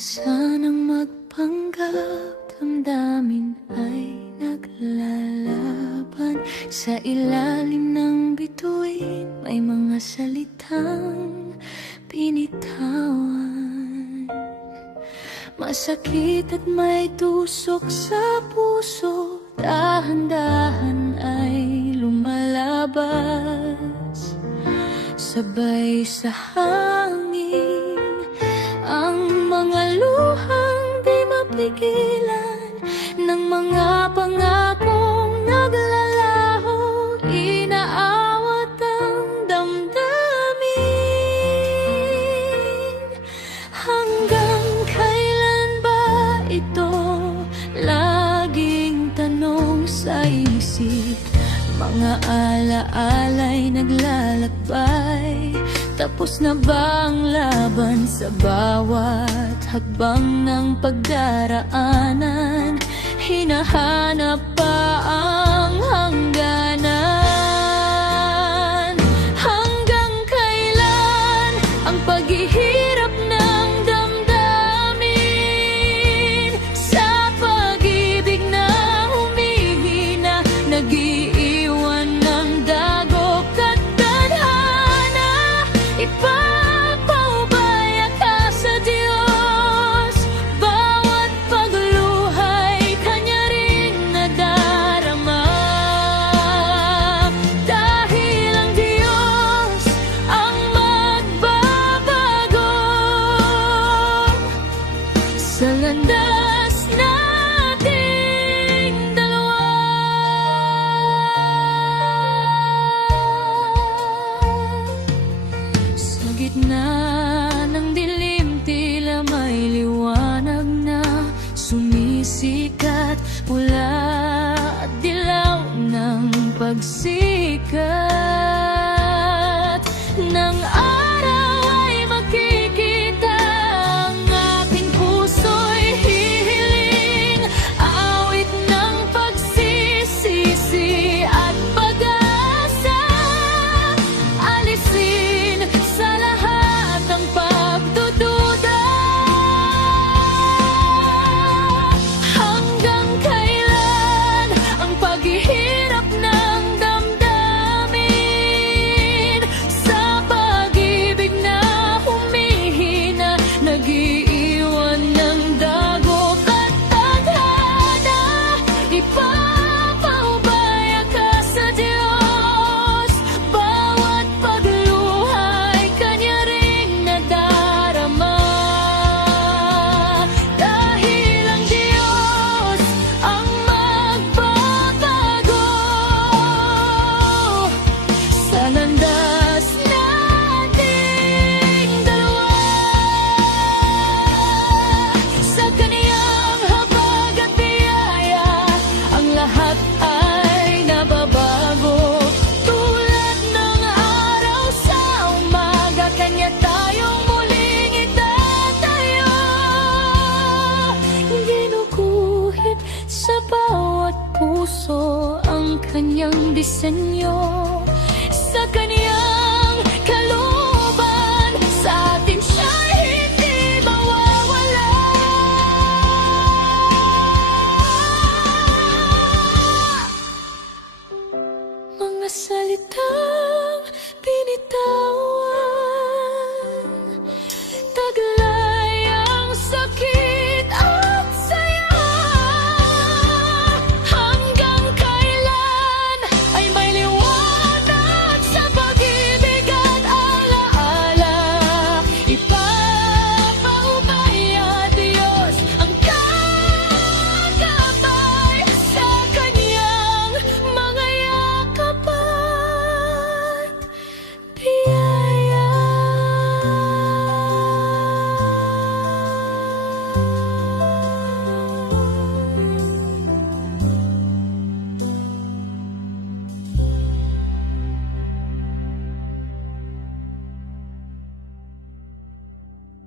sanang magpanggap, damdamin ay naglalaban. Sa ilalim ng bituin, may mga salitang binitawan. Masakit at may tusok sa puso, dahan-dahan ay lumalabas. Sabay sa hangin ang mga luhang di mapigilan ng mga pangakong naglalaho. Inaawat ang damdamin. Hanggang kailan ba ito? Laging tanong sa isip. Mga alaala'y naglalakbay. Tapos na ba ang laban sa bawat hakbang ng pagdaraanan? Hinahanap pa ang hangganan. Hanggang kailan ang paghihirap ng damdamin? Sa pag-ibig na humihina, nag-iiwan ng dagok at tadhana. Ipapaubaya ka sa Diyos. Bawat pagluhay, Kanya rin nadarama. Dahil ang Diyos ang magbabago sa landas nating dalawa. Sa gitna ng dilim, tila may liwanag na sumisikat mula at dilaw ng pagsikat ng araw ay makikita. Ang aking puso'y hihiling, awit ng pagsisisi at pag-asa. Alisin sa lahat ang pagdududa. Hanggang kailan ang paghihirap ng damdamin? Sa pag-ibig na humihina, nag-iiwan ng dagok at tadhana. Ipapaubaya ka sa Diyos. Bawat pagluhay, Kanya ring nadarama. Dahil ang Diyos ang magbabago sa landas nating dalawa. Sa Kaniyang habag at biyaya, ang lahat ay nababago. Tulad ng araw sa umaga, Kanya tayong muling itatayo. Ginuguhit sa bawat puso ang Kanyang disenyo.